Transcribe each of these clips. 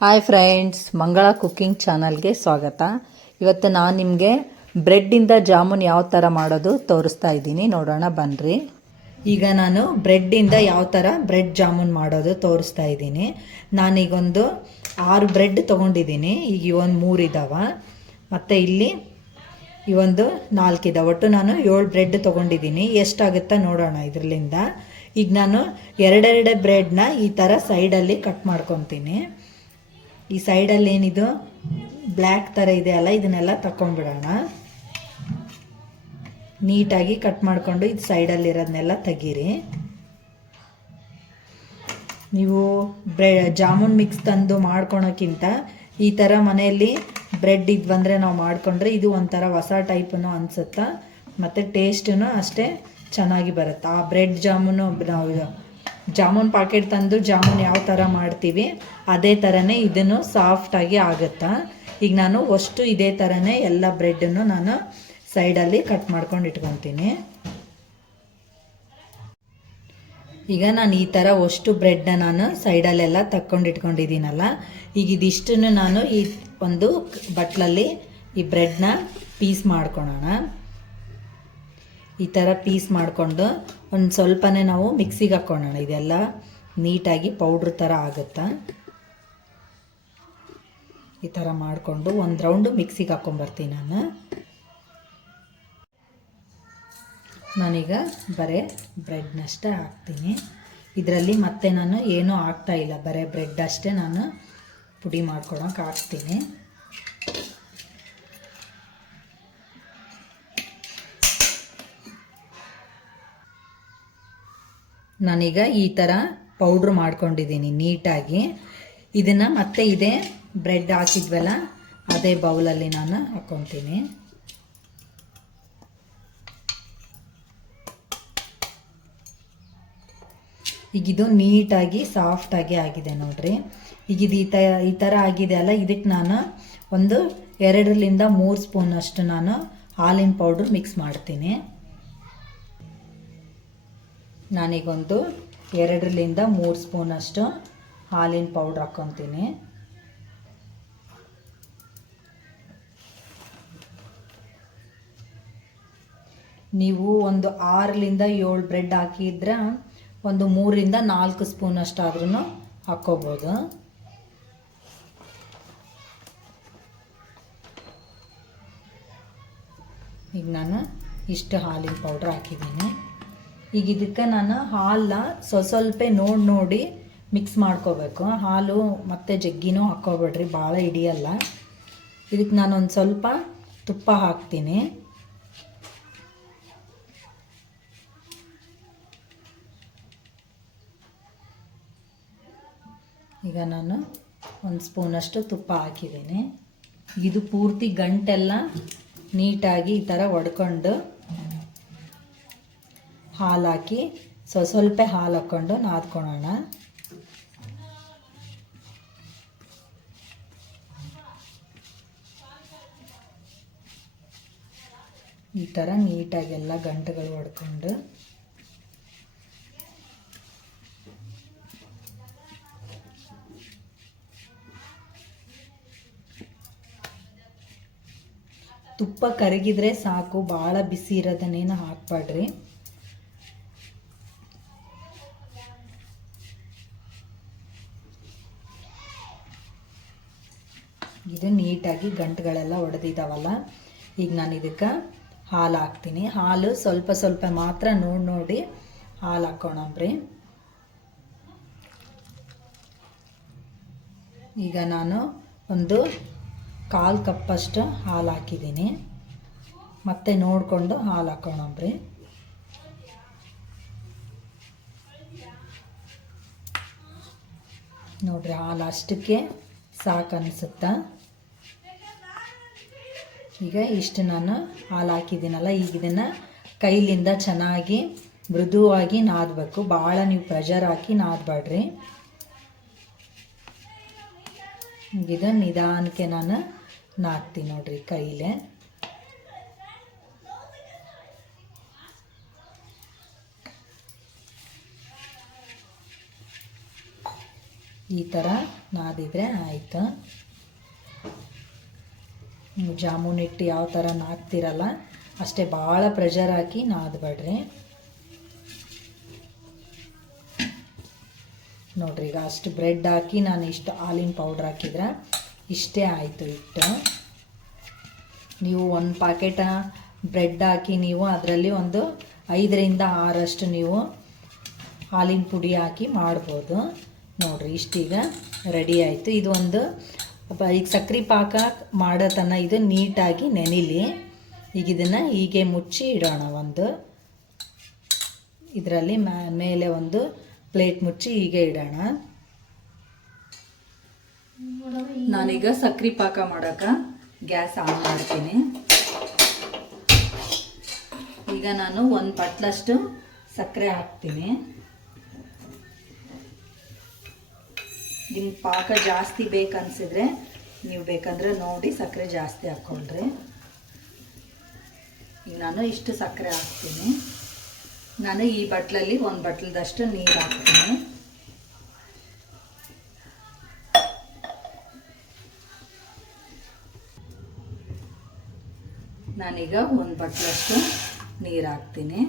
Hi friends, ಮಂಗಳ cooking ಚಾನಲ್ಗೆ ಸ್ವಾಗತ. ಇವತ್ತು ನಾನು ನಿಮಗೆ ಬ್ರೆಡ್ಡಿಂದ ಜಾಮೂನ್ ಯಾವ ಥರ ಮಾಡೋದು ತೋರಿಸ್ತಾ ಇದ್ದೀನಿ. ನೋಡೋಣ ಬನ್ನಿರಿ. ಈಗ ನಾನು ಬ್ರೆಡ್ಡಿಂದ ಯಾವ ಥರ ಬ್ರೆಡ್ ಜಾಮೂನ್ ಮಾಡೋದು ತೋರಿಸ್ತಾ ಇದ್ದೀನಿ. ನಾನೀಗೊಂದು 6 ಬ್ರೆಡ್ ತೊಗೊಂಡಿದ್ದೀನಿ. ಈಗ ಇವೊಂದು 3 ಇದ್ದಾವೆ, ಮತ್ತು ಇಲ್ಲಿ ಇವೊಂದು 4 ಇದ್ದಾವೆ. ಒಟ್ಟು ನಾನು 7 ಬ್ರೆಡ್ ತೊಗೊಂಡಿದ್ದೀನಿ. ಎಷ್ಟಾಗುತ್ತಾ ನೋಡೋಣ ಇದರಲ್ಲಿಂದ. ಈಗ ನಾನು ಎರಡೆರಡೆ ಬ್ರೆಡ್ನ ಈ ಥರ ಸೈಡಲ್ಲಿ ಕಟ್ ಮಾಡ್ಕೊತೀನಿ. ಈ ಸೈಡಲ್ಲಿ ಏನಿದು ಬ್ಲ್ಯಾಕ್ ಥರ ಇದೆ ಅಲ್ಲ, ಇದನ್ನೆಲ್ಲ ತಗೊಂಡ್ಬಿಡೋಣ. ನೀಟಾಗಿ ಕಟ್ ಮಾಡಿಕೊಂಡು ಇದು ಸೈಡಲ್ಲಿರೋದನ್ನೆಲ್ಲ ತೆಗೀರಿ. ನೀವು ಜಾಮೂನ್ ಮಿಕ್ಸ್ ತಂದು ಮಾಡ್ಕೊಳೋಕ್ಕಿಂತ ಈ ಥರ ಮನೆಯಲ್ಲಿ ಬ್ರೆಡ್ ಇದ್ವಂದರೆ ನಾವು ಮಾಡಿಕೊಂಡ್ರೆ ಇದು ಒಂಥರ ಹೊಸ ಟೈಪನ್ನು ಅನಿಸುತ್ತಾ, ಮತ್ತು ಟೇಸ್ಟೂ ಅಷ್ಟೇ ಚೆನ್ನಾಗಿ ಬರುತ್ತೆ. ಆ ಬ್ರೆಡ್ ಜಾಮೂನು ನಾವು ಜಾಮೂನ್ ಪಾಕೆಟ್ ತಂದು ಜಾಮೂನ್ ಯಾವ ಥರ ಮಾಡ್ತೀವಿ ಅದೇ ಥರನೇ ಇದನ್ನು ಸಾಫ್ಟಾಗಿ ಆಗುತ್ತಾ. ಈಗ ನಾನು ಅಷ್ಟು ಇದೇ ಥರನೇ ಎಲ್ಲ ಬ್ರೆಡ್ಡನ್ನು ನಾನು ಸೈಡಲ್ಲಿ ಕಟ್ ಮಾಡ್ಕೊಂಡು ಇಟ್ಕೊತೀನಿ. ಈಗ ನಾನು ಈ ಥರ ಅಷ್ಟು ಬ್ರೆಡ್ನ ನಾನು ಸೈಡಲ್ಲೆಲ್ಲ ತಕ್ಕೊಂಡು ಇಟ್ಕೊಂಡಿದ್ದೀನಲ್ಲ, ಈಗ ಇದಿಷ್ಟನ್ನು ನಾನು ಈ ಒಂದು ಬಟ್ಲಲ್ಲಿ ಈ ಬ್ರೆಡ್ನ ಪೀಸ್ ಮಾಡ್ಕೊಳ್ಳೋಣ. ಈ ಥರ ಪೀಸ್ ಮಾಡಿಕೊಂಡು ಒಂದು ಸ್ವಲ್ಪನೇ ನಾವು ಮಿಕ್ಸಿಗೆ ಹಾಕ್ಕೊಳ್ಳೋಣ. ಇದೆಲ್ಲ ನೀಟಾಗಿ ಪೌಡ್ರ್ ಥರ ಆಗುತ್ತಾ. ಈ ಥರ ಮಾಡಿಕೊಂಡು ಒಂದು ರೌಂಡು ಮಿಕ್ಸಿಗೆ ಹಾಕ್ಕೊಂಬರ್ತೀನಿ ನಾನೀಗ ಬರೀ ಬ್ರೆಡ್ನಷ್ಟೇ ಹಾಕ್ತೀನಿ. ಇದರಲ್ಲಿ ಮತ್ತೆ ನಾನು ಏನೂ ಹಾಕ್ತಾಯಿಲ್ಲ, ಬರೀ ಬ್ರೆಡ್ ಅಷ್ಟೇ ನಾನು ಪುಡಿ ಮಾಡ್ಕೊಳಕ್ಕೆ ಹಾಕ್ತೀನಿ. ನಾನೀಗ ಈ ಥರ ಪೌಡ್ರ್ ಮಾಡ್ಕೊಂಡಿದ್ದೀನಿ ನೀಟಾಗಿ. ಇದನ್ನು ಮತ್ತೆ ಇದೇ ಬ್ರೆಡ್ ಹಾಕಿದ್ವಲ್ಲ ಅದೇ ಬೌಲಲ್ಲಿ ನಾನು ಹಾಕ್ಕೊತೀನಿ. ಈಗ ಇದು ನೀಟಾಗಿ ಸಾಫ್ಟಾಗಿ ಆಗಿದೆ ನೋಡ್ರಿ. ಈಗ ಇದು ಈ ಥರ ಆಗಿದೆ ಅಲ್ಲ, ಇದಕ್ಕೆ ನಾನು ಒಂದು 2ರಿಂದ 3 ಸ್ಪೂನಷ್ಟು ನಾನು ಹಾಲಿನ ಪೌಡ್ರ್ ಮಿಕ್ಸ್ ಮಾಡ್ತೀನಿ. ನಾನೀಗೊಂದು 2ರಿಂದ 3 ಸ್ಪೂನಷ್ಟು ಹಾಲಿನ ಪೌಡ್ರ್ ಹಾಕ್ಕೊತೀನಿ. ನೀವು ಒಂದು 6ರಿಂದ 7 ಬ್ರೆಡ್ ಹಾಕಿದ್ರೆ ಒಂದು 3ರಿಂದ 4 ಸ್ಪೂನಷ್ಟಾದ್ರೂ ಹಾಕ್ಕೋಬೋದು. ಈಗ ನಾನು ಇಷ್ಟು ಹಾಲಿನ ಪೌಡ್ರ್ ಹಾಕಿದ್ದೀನಿ. ಈಗ ಇದಕ್ಕೆ ನಾನು ಹಾಲನ್ನ ಸ್ವಲ್ಪ ನೋಡಿ ಮಿಕ್ಸ್ ಮಾಡ್ಕೋಬೇಕು. ಹಾಲು ಮತ್ತು ಜಗ್ಗಿನೂ ಹಾಕ್ಕೋಬೇಡ್ರಿ, ಭಾಳ ಹಿಡಿಯಲ್ಲ. ಇದಕ್ಕೆ ನಾನೊಂದು ಸ್ವಲ್ಪ ತುಪ್ಪ ಹಾಕ್ತೀನಿ. ಈಗ ನಾನು 1 ಸ್ಪೂನಷ್ಟು ತುಪ್ಪ ಹಾಕಿದ್ದೀನಿ. ಇದು ಪೂರ್ತಿ ಗಂಟೆಲ್ಲ ನೀಟಾಗಿ ಈ ಥರ ಒಡ್ಕೊಂಡು ಹಾಲು ಹಾಕಿ ಸ್ವಲ್ಪ ಹಾಲು ಹಾಕ್ಕೊಂಡು ನಾದ್ಕೊಳ್ಳೋಣ. ಈ ಥರ ನೀಟಾಗೆಲ್ಲ ಗಂಟುಗಳು ಹೊಡ್ಕೊಂಡು ತುಪ್ಪ ಕರಗಿದ್ರೆ ಸಾಕು, ಭಾಳ ಬಿಸಿ ಇರೋದನ್ನೇನು ಹಾಕ್ಬೇಡ್ರಿ. ಇದು ನೀಟಾಗಿ ಗಂಟುಗಳೆಲ್ಲ ಒಡೆದಿದ್ದಾವಲ್ಲ, ಈಗ ನಾನು ಇದಕ್ಕೆ ಹಾಲು ಹಾಕ್ತೀನಿ. ಹಾಲು ಸ್ವಲ್ಪ ಮಾತ್ರ ನೋಡಿ ಹಾಲು ಹಾಕ್ಕೊಳಬ್ರಿ. ಈಗ ನಾನು ಒಂದು 1/4 ಕಪ್ಪಷ್ಟು ಹಾಲು ಹಾಕಿದ್ದೀನಿ. ಮತ್ತೆ ನೋಡಿಕೊಂಡು ಹಾಲು ಹಾಕ್ಕೊಳಬ್ರಿ. ನೋಡ್ರಿ, ಹಾಲು ಅಷ್ಟಕ್ಕೆ ಸಾಕು ಅನಿಸುತ್ತಾ. ಈಗ ಇಷ್ಟು ನಾನು ಹಾಲು ಹಾಕಿದ್ದೀನಲ್ಲ, ಈಗ ಇದನ್ನು ಕೈಲಿಂದ ಚೆನ್ನಾಗಿ ಮೃದುವಾಗಿ ನಾದಬೇಕು. ಭಾಳ ನೀವು ಪ್ರೆಷರ್ ಹಾಕಿ ನಾದಬೇಡ್ರಿ. ಇದನ್ನು ನಿಧಾನಕ್ಕೆ ನಾನು ನಾದ್ತೀನಿ ನೋಡ್ರಿ ಕೈಲೇ. ಈ ಥರ ನಾದಿದ್ರೆ ಆಯಿತು. ನೀವು ಜಾಮೂನ್ ಹಿಟ್ಟು ಯಾವ ಥರ ನಾದ್ತಿರಲ್ಲ ಅಷ್ಟೇ, ಭಾಳ ಪ್ರೆಷರ್ ಹಾಕಿ ನಾದಬೇಡ್ರಿ. ನೋಡಿರಿ, ಈಗ ಅಷ್ಟು ಬ್ರೆಡ್ ಹಾಕಿ ನಾನು ಇಷ್ಟು ಹಾಲಿನ ಪೌಡ್ರ್ ಹಾಕಿದ್ರೆ ಇಷ್ಟೇ ಆಯಿತು ಹಿಟ್ಟು. ನೀವು ಒಂದು ಪ್ಯಾಕೆಟ ಬ್ರೆಡ್ ಹಾಕಿ ನೀವು ಅದರಲ್ಲಿ ಒಂದು 5ರಿಂದ 6 ನೀವು ಹಾಲಿನ ಪುಡಿ ಹಾಕಿ ಮಾಡ್ಬೋದು. ನೋಡಿರಿ, ಇಷ್ಟೀಗ ರೆಡಿ ಆಯಿತು. ಇದು ಒಂದು ಈಗ ಸಕ್ಕರೆ ಪಾಕ ಮಾಡೋ ತನಕ ಇದು ನೀಟಾಗಿ ನೆನಿಲಿ. ಈಗ ಇದನ್ನು ಹೀಗೆ ಮುಚ್ಚಿ ಇಡೋಣ. ಒಂದು ಇದರಲ್ಲಿ ಮೇಲೆ ಒಂದು ಪ್ಲೇಟ್ ಮುಚ್ಚಿ ಹೀಗೆ ಇಡೋಣ. ನಾನೀಗ ಸಕ್ಕರೆ ಪಾಕ ಮಾಡೋಕೆ ಗ್ಯಾಸ್ ಆನ್ ಮಾಡ್ತೀನಿ. ಈಗ ನಾನು ಒಂದು ಬಟ್ಲಷ್ಟು ಸಕ್ಕರೆ ಹಾಕ್ತೀನಿ. ನಿಮ್ಗೆ ಪಾಕ ಜಾಸ್ತಿ ಬೇಕನ್ಸಿದ್ರೆ ನೀವು ಬೇಕಂದ್ರೆ ನೋಡಿ ಸಕ್ಕರೆ ಜಾಸ್ತಿ ಹಾಕ್ಕೊಳ್ರಿ. ಈಗ ನಾನು ಇಷ್ಟು ಸಕ್ಕರೆ ಹಾಕ್ತೀನಿ. ನಾನು ಈ ಬಟ್ಲಲ್ಲಿ ಒಂದು ಬಟ್ಲದಷ್ಟು ನೀರು ಹಾಕ್ತೀನಿ. ನಾನೀಗ ಒಂದು ಬಟ್ಲಷ್ಟು ನೀರು ಹಾಕ್ತೀನಿ.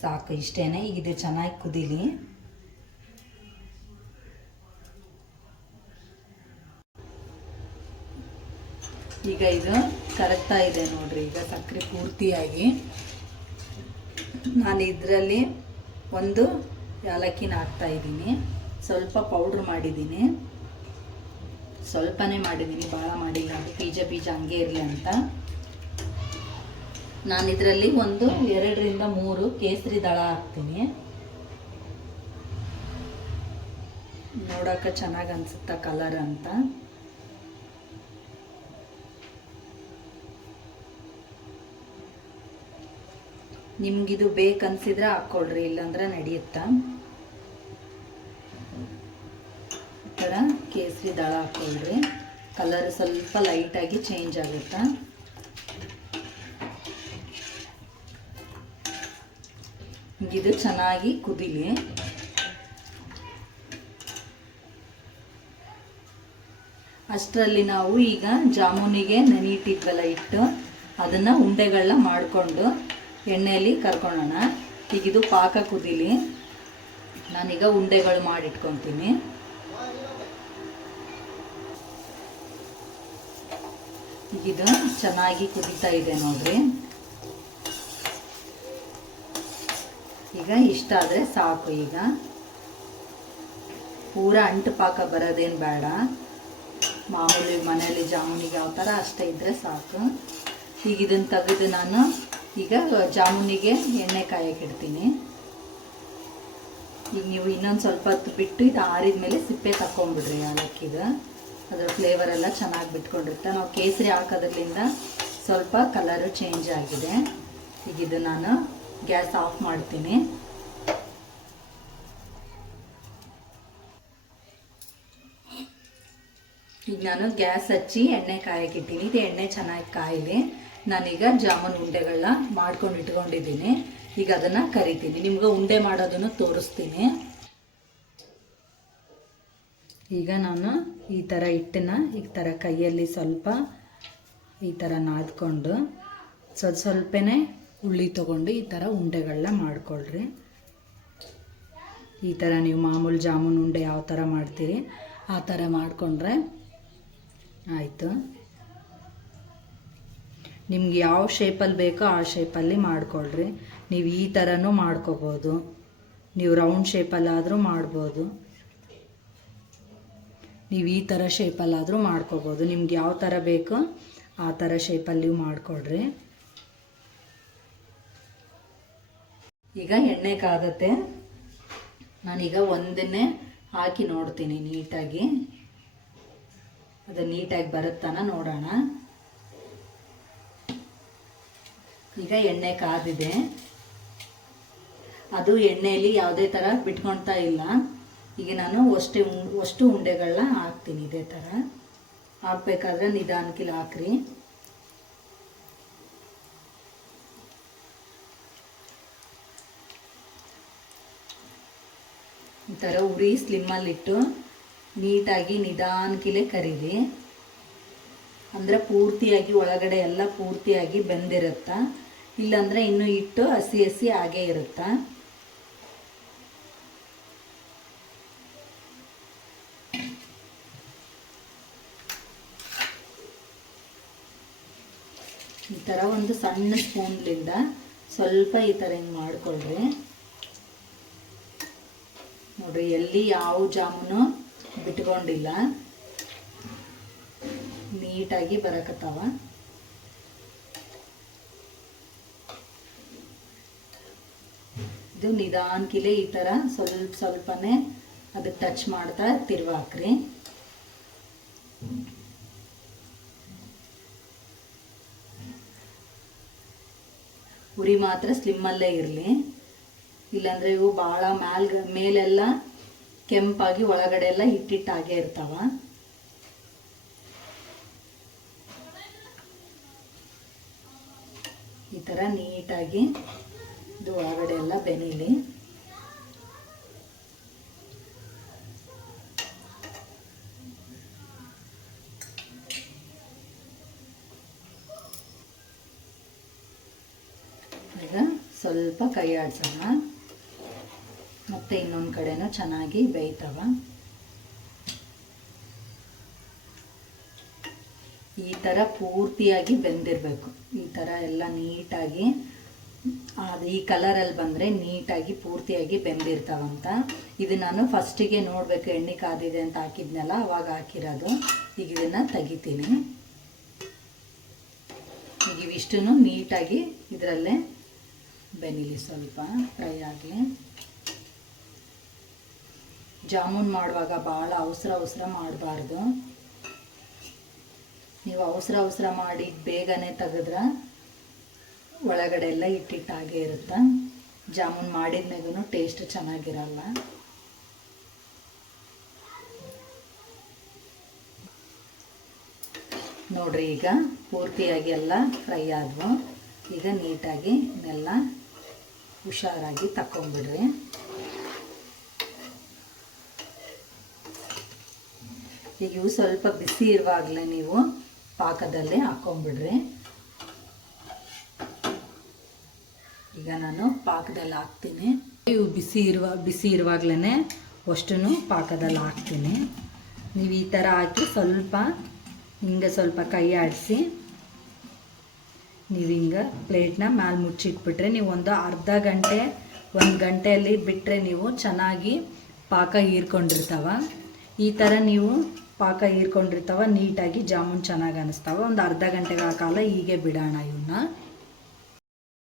ಸಾಕು, ಇಷ್ಟೇ. ಈಗ ಇದು ಚೆನ್ನಾಗಿ ಕುದೀಲಿ. ಈಗ ಇದು ಕರಗ್ತಾ ಇದೆ ನೋಡ್ರಿ. ಈಗ ಸಕ್ಕರೆ ಪೂರ್ತಿಯಾಗಿ ನಾನು ಇದರಲ್ಲಿ ಒಂದು ಏಲಕ್ಕಿನ ಹಾಕ್ತಾ ಇದ್ದೀನಿ. ಸ್ವಲ್ಪ ಪೌಡ್ರ್ ಮಾಡಿದ್ದೀನಿ, ಸ್ವಲ್ಪನೇ ಮಾಡಿದ್ದೀನಿ, ಭಾಳ ಮಾಡಿಲ್ಲ, ಅದು ಬೀಜ ಹಂಗೆ ಇರಲಿ ಅಂತ. ನಾನು ಇದರಲ್ಲಿ ಒಂದು 2ರಿಂದ 3 ಕೇಸರಿ ದಳ ಹಾಕ್ತೀನಿ. ನೋಡೋಕೆ ಚೆನ್ನಾಗಿ ಅನಿಸುತ್ತಾ ಕಲರ್ ಅಂತ. ನಿಮ್ಗಿದು ಬೇಕನ್ಸಿದ್ರೆ ಹಾಕ್ಕೊಳ್ರಿ, ಇಲ್ಲಾಂದ್ರೆ ನಡೆಯುತ್ತಾ. ಈ ಥರ ಕೇಸರಿ ದಳ ಹಾಕ್ಕೊಳ್ರಿ, ಕಲರ್ ಸ್ವಲ್ಪ ಲೈಟಾಗಿ ಚೇಂಜ್ ಆಗುತ್ತಾ. ಇದು ಚೆನ್ನಾಗಿ ಕುದೀಲಿ. ಅಷ್ಟರಲ್ಲಿ ನಾವು ಈಗ ಜಾಮೂನಿಗೆ ನೆನಿಟ್ಟಿದ್ವಲ್ಲ ಹಿಟ್ಟು, ಅದನ್ನು ಉಂಡೆಗಳನ್ನ ಮಾಡಿಕೊಂಡು ಎಣ್ಣೆಯಲ್ಲಿ ಕರ್ಕೊಳ್ಳೋಣ. ಈಗ ಇದು ಪಾಕ ಕುದೀಲಿ. ನಾನೀಗ ಉಂಡೆಗಳು ಮಾಡಿಟ್ಕೊತೀನಿ. ಈಗ ಇದು ಚೆನ್ನಾಗಿ ಕುದೀತಾ ಇದೆ ನೋಡ್ರಿ. ಈಗ ಇಷ್ಟ ಆದರೆ ಸಾಕು. ಈಗ ಪೂರ ಅಂಟು ಪಾಕ ಬರೋದೇನು ಬೇಡ, ಮಾಮೂಲಿ ಮನೆಯಲ್ಲಿ ಜಾಮೂನಿಗೆ ಯಾವ ಥರ ಅಷ್ಟೇ ಇದ್ದರೆ ಸಾಕು. ಈಗ ಇದನ್ನು ತೆಗೆದು ನಾನು ಈಗ ಜಾಮೂನಿಗೆ ಎಣ್ಣೆ ಕಾಯಕ್ಕೆ ಇಡ್ತೀನಿ. ಈಗ ನೀವು ಇನ್ನೊಂದು ಸ್ವಲ್ಪ ಹೊತ್ತು ಬಿಟ್ಟು ಇದು ಆರಿದ ಮೇಲೆ ಸಿಪ್ಪೆ ತಗೊಂಡ್ಬಿಡ್ರಿ ಏಲಕ್ಕಿದು. ಅದರ ಫ್ಲೇವರ್ ಎಲ್ಲ ಚೆನ್ನಾಗಿ ಬಿಟ್ಕೊಂಡಿರುತ್ತೆ. ನಾವು ಕೇಸರಿ ಹಾಕೋದ್ರಿಂದ ಸ್ವಲ್ಪ ಕಲರು ಚೇಂಜ್ ಆಗಿದೆ. ಈಗ ಇದು ನಾನು ಗ್ಯಾಸ್ ಆಫ್ ಮಾಡ್ತೀನಿ. ಈಗ ನಾನು ಗ್ಯಾಸ್ ಹಚ್ಚಿ ಎಣ್ಣೆ ಕಾಯಕ್ಕಿಟ್ಟಿನಿ. ಇದು ಎಣ್ಣೆ ಚೆನ್ನಾಗಿ ಕಾಯಲಿ. ನಾನೀಗ ಜಾಮೂನ್ ಉಂಡೆಗಳನ್ನ ಮಾಡ್ಕೊಂಡು ಇಟ್ಕೊಂಡಿದ್ದೀನಿ. ಈಗ ಅದನ್ನು ಕರಿತೀನಿ, ನಿಮ್ಗೆ ಉಂಡೆ ಮಾಡೋದನ್ನು ತೋರಿಸ್ತೀನಿ. ಈಗ ನಾನು ಈ ಥರ ಹಿಟ್ಟನ್ನ ಈ ಥರ ಕೈಯಲ್ಲಿ ಸ್ವಲ್ಪ ಈ ಥರ ನಾದ್ಕೊಂಡು ಸ್ವಲ್ಪನೇ ಉಳ್ಳಿ ತೊಗೊಂಡು ಈ ಥರ ಉಂಡೆಗಳನ್ನ ಮಾಡ್ಕೊಳ್ರಿ. ಈ ಥರ ನೀವು ಮಾಮೂಲು ಜಾಮೂನ್ ಉಂಡೆ ಯಾವ ಥರ ಮಾಡ್ತೀರಿ ಆ ಥರ ಮಾಡಿಕೊಂಡ್ರೆ ಆಯಿತು. ನಿಮ್ಗೆ ಯಾವ ಶೇಪಲ್ಲಿ ಬೇಕೋ ಆ ಶೇಪಲ್ಲಿ ಮಾಡ್ಕೊಳ್ರಿ. ನೀವು ಈ ಥರನೂ ಮಾಡ್ಕೋಬೋದು, ನೀವು ರೌಂಡ್ ಶೇಪಲ್ಲಾದರೂ ಮಾಡ್ಬೋದು, ನೀವು ಈ ಥರ ಶೇಪಲ್ಲಾದರೂ ಮಾಡ್ಕೋಬೋದು. ನಿಮ್ಗೆ ಯಾವ ಥರ ಬೇಕೋ ಆ ಥರ ಶೇಪಲ್ಲಿ ಮಾಡ್ಕೊಳ್ರಿ. ಈಗ ಎಣ್ಣೆ ಕಾದತ್ತೆ. ನಾನೀಗ ಒಂದನ್ನೇ ಹಾಕಿ ನೋಡ್ತೀನಿ ನೀಟಾಗಿ, ಅದು ನೀಟಾಗಿ ಬರುತ್ತಾನ ನೋಡೋಣ. ಈಗ ಎಣ್ಣೆ ಕಾದಿದೆ, ಅದು ಎಣ್ಣೆಯಲ್ಲಿ ಯಾವುದೇ ಥರ ಬಿಟ್ಕೊಳ್ತಾ ಇಲ್ಲ. ಈಗ ನಾನು ಅಷ್ಟು ಉಂಡೆಗಳನ್ನ ಹಾಕ್ತೀನಿ. ಇದೇ ಥರ ಹಾಕ್ಬೇಕಾದ್ರೆ ನಿಧಾನಕ್ಕಿಲ್ಲ ಹಾಕ್ರಿ. ಥರ ಉರಿ ಸ್ಲಿಮ್ಮಲ್ಲಿಟ್ಟು ನೀಟಾಗಿ ನಿಧಾನಕ್ಕಿಲೆ ಕರೀರಿ. ಅಂದರೆ ಪೂರ್ತಿಯಾಗಿ ಒಳಗಡೆ ಎಲ್ಲ ಪೂರ್ತಿಯಾಗಿ ಬೆಂದಿರುತ್ತಾ, ಇಲ್ಲಾಂದರೆ ಇನ್ನೂ ಹಿಟ್ಟು ಹಸಿ ಹಸಿ ಹಾಗೇ ಇರುತ್ತಾ. ಈ ಥರ ಒಂದು ಸಣ್ಣ ಸ್ಪೂನ್ಲಿಂದ ಸ್ವಲ್ಪ ಈ ಥರ ಹಿಂಗೆ ಮಾಡಿಕೊಳ್ರಿ. ನೋಡ್ರಿ, ಎಲ್ಲಿ ಯಾವ ಜಾಮೂನು ಬಿಟ್ಕೊಂಡಿಲ್ಲ, ನೀಟಾಗಿ ಬರಕತ್ತಾವ. ಇದು ನಿಧಾನಕ್ಕಿಲೆ ಈ ಥರ ಸ್ವಲ್ಪ ಸ್ವಲ್ಪನೇ ಅದಕ್ಕೆ ಟಚ್ ಮಾಡ್ತಾ ತಿರ್ವಾಕ್ರಿ. ಉರಿ ಮಾತ್ರ ಸ್ಲಿಮ್ಮಲ್ಲೇ ಇರಲಿ, ಇಲ್ಲಾಂದರೆ ಇವು ಭಾಳ ಮೇಲೆಲ್ಲ ಕೆಂಪಾಗಿ ಒಳಗಡೆ ಎಲ್ಲ ಹಿಟ್ಟಿಟ್ಟಾಗೇ ಇರ್ತಾವ. ಈ ಥರ ನೀಟಾಗಿ ಇದು ಒಳಗಡೆ ಎಲ್ಲ ಬೆನೀಲಿ. ಈಗ ಸ್ವಲ್ಪ ಕೈ ಆಡ್ಸೋಣ, ಮತ್ತೆ ಇನ್ನೊಂದು ಕಡೆನೂ ಚೆನ್ನಾಗಿ ಬೇಯ್ತವ. ಈ ಥರ ಪೂರ್ತಿಯಾಗಿ ಬೆಂದಿರಬೇಕು. ಈ ಥರ ಎಲ್ಲ ನೀಟಾಗಿ ಅದು ಈ ಕಲರಲ್ಲಿ ಬಂದರೆ ನೀಟಾಗಿ ಪೂರ್ತಿಯಾಗಿ ಬೆಂದಿರ್ತಾವಂತ. ಇದು ನಾನು ಫಸ್ಟಿಗೆ ನೋಡಬೇಕು ಎಣ್ಣೆ ಕಾದಿದೆ ಅಂತ ಹಾಕಿದ್ನಲ್ಲ, ಅವಾಗ ಹಾಕಿರೋದು. ಈಗ ಇದನ್ನು ತೆಗಿತೀನಿ. ಈಗ ಇವಿಷ್ಟು ನೀಟಾಗಿ ಇದರಲ್ಲೇ ಬೆನಿಲಿ, ಸ್ವಲ್ಪ ಫ್ರೈ ಆಗಲಿ. ಜಾಮೂನ್ ಮಾಡುವಾಗ ಭಾಳ ಅವಸರ ಮಾಡಬಾರ್ದು. ನೀವು ಅವಸರ ಮಾಡಿ ಬೇಗನೆ ತೆಗೆದ್ರೆ ಒಳಗಡೆ ಎಲ್ಲ ಹಿಟ್ಟಿಟ್ಟಾಗೇ ಇರುತ್ತೆ. ಜಾಮೂನ್ ಮಾಡಿದ್ಮೇಗೂ ಟೇಸ್ಟ್ ಚೆನ್ನಾಗಿರಲ್ಲ. ನೋಡ್ರಿ, ಈಗ ಪೂರ್ತಿಯಾಗಿ ಎಲ್ಲ ಫ್ರೈ ಆದವು. ಈಗ ನೀಟಾಗಿ ಇದನ್ನೆಲ್ಲ ಹುಷಾರಾಗಿ ತಕ್ಕೊಂಬಿಡ್ರಿ. ಈಗ ಇವು ಸ್ವಲ್ಪ ಬಿಸಿ ಇರುವಾಗಲೇ ನೀವು ಪಾಕದಲ್ಲೇ ಹಾಕ್ಕೊಂಬಿಡ್ರಿ. ಈಗ ನಾನು ಪಾಕದಲ್ಲಿ ಹಾಕ್ತೀನಿ. ಇವು ಬಿಸಿ ಇರುವಾಗಲೇ ಅಷ್ಟನ್ನು ಪಾಕದಲ್ಲಿ ಹಾಕ್ತೀನಿ. ನೀವು ಈ ಥರ ಹಾಕಿ ಸ್ವಲ್ಪ ಹಿಂಗೆ ಸ್ವಲ್ಪ ಕೈ ಆಡಿಸಿ ನೀವು ಹಿಂಗೆ ಪ್ಲೇಟ್ನ ಮೇಲೆ ಮುಚ್ಚಿಟ್ಬಿಟ್ರೆ ನೀವು ಒಂದು ಅರ್ಧ ಗಂಟೆ 1 ಗಂಟೆಯಲ್ಲಿ ಬಿಟ್ಟರೆ ನೀವು ಚೆನ್ನಾಗಿ ಪಾಕ ಹೀರ್ಕೊಂಡಿರ್ತಾವ. ಈ ಥರ ನೀವು ಪಾಕ ಹೀರ್ಕೊಂಡಿರ್ತಾವ, ನೀಟಾಗಿ ಜಾಮೂನ್ ಚೆನ್ನಾಗಿ ಅನ್ನಿಸ್ತಾವ. ಒಂದು ಅರ್ಧ ಗಂಟೆಗಳ ಕಾಲ ಹೀಗೆ ಬಿಡೋಣ ಇವನ್ನ.